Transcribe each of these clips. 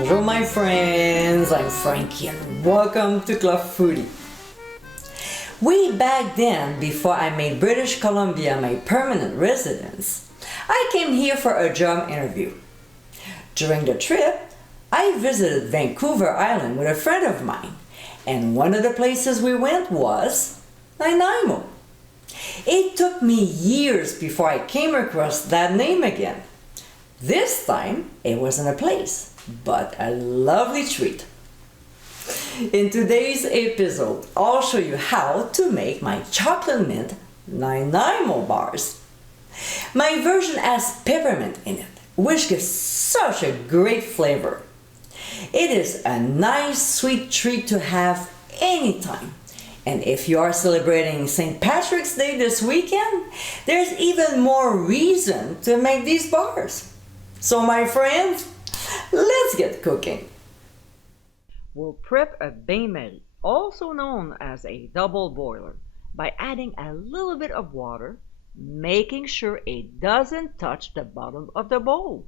Bonjour my friends, I'm Frankie and welcome to Club Foodie. Way back then, before I made British Columbia my permanent residence, I came here for a job interview. During the trip, I visited Vancouver Island with a friend of mine, and one of the places we went was Nanaimo. It took me years before I came across that name again. This time, it wasn't a place, but a lovely treat. In today's episode, I'll show you how to make my Chocolate Mint Nanaimo Bars. My version has peppermint in it, which gives such a great flavor. It is a nice sweet treat to have anytime. And if you are celebrating St. Patrick's Day this weekend, there's even more reason to make these bars. So my friends, let's get cooking. We'll prep a bain-marie, also known as a double boiler, by adding a little bit of water, making sure it doesn't touch the bottom of the bowl.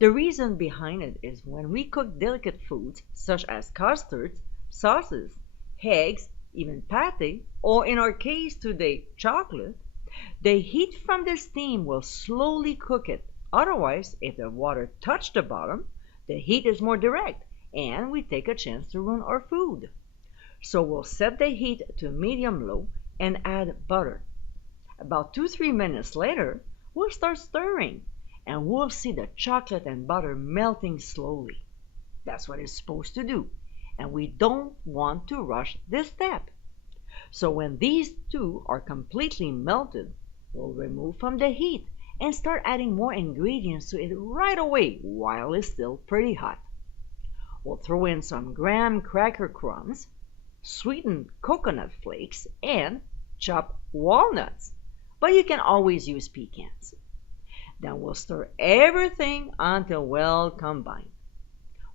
The reason behind it is when we cook delicate foods such as custards, sauces, eggs, even pate, or in our case today, chocolate, the heat from the steam will slowly cook it. Otherwise, if the water touched the bottom, the heat is more direct and we take a chance to ruin our food. So we'll set the heat to medium-low and add butter. About 2-3 minutes later, we'll start stirring and we'll see the chocolate and butter melting slowly. That's what it's supposed to do. And we don't want to rush this step. So when these two are completely melted, we'll remove from the heat and start adding more ingredients to it right away while it's still pretty hot. We'll throw in some graham cracker crumbs, sweetened coconut flakes, and chopped walnuts. But you can always use pecans. Then we'll stir everything until well combined.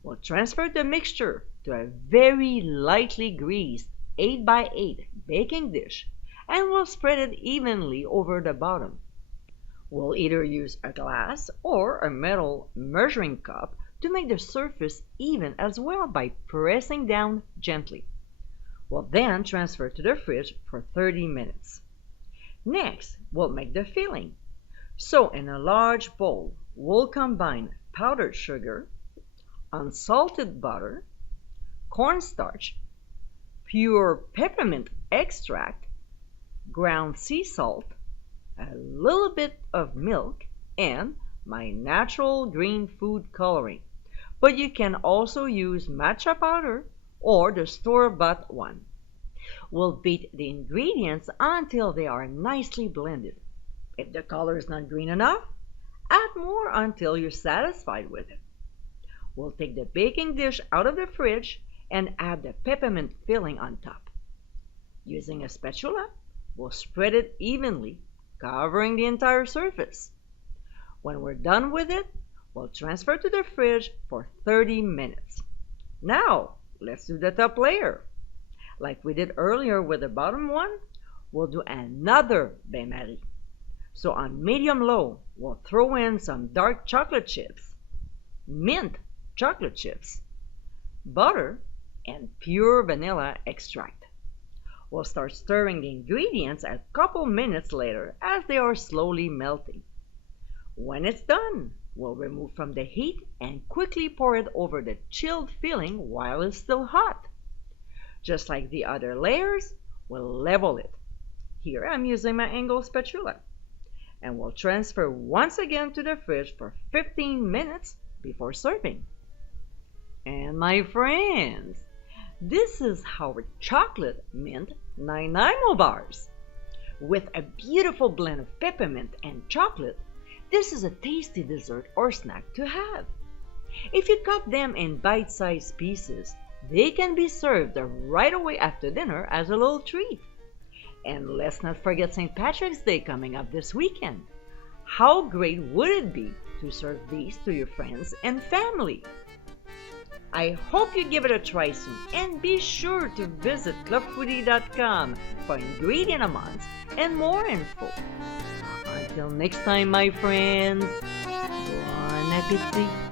We'll transfer the mixture to a very lightly greased 8x8 baking dish and we'll spread it evenly over the bottom. We'll either use a glass or a metal measuring cup to make the surface even as well by pressing down gently. We'll then transfer to the fridge for 30 minutes. Next, we'll make the filling. So in a large bowl, we'll combine powdered sugar, unsalted butter, cornstarch, pure peppermint extract, ground sea salt, a little bit of milk, and my natural green food coloring. But you can also use matcha powder or the store-bought one. We'll beat the ingredients until they are nicely blended. If the color is not green enough, add more until you're satisfied with it. We'll take the baking dish out of the fridge and add the peppermint filling on top. Using a spatula, we'll spread it evenly, covering the entire surface. When we're done with it, we'll transfer to the fridge for 30 minutes. Now, let's do the top layer. Like we did earlier with the bottom one, we'll do another bain-marie. So on medium-low, we'll throw in some dark chocolate chips, mint chocolate chips, butter, and pure vanilla extract. We'll start stirring the ingredients a couple minutes later as they are slowly melting. When it's done, we'll remove from the heat and quickly pour it over the chilled filling while it's still hot. Just like the other layers, we'll level it. Here I'm using my angled spatula. And we'll transfer once again to the fridge for 15 minutes before serving. And my friends, this is our Chocolate Mint Nanaimo Bars. With a beautiful blend of peppermint and chocolate, this is a tasty dessert or snack to have. If you cut them in bite-sized pieces, they can be served right away after dinner as a little treat. And let's not forget St. Patrick's Day coming up this weekend. How great would it be to serve these to your friends and family? I hope you give it a try soon and be sure to visit clubfoodie.com for ingredient amounts and more info. Until next time, my friends, bon appétit!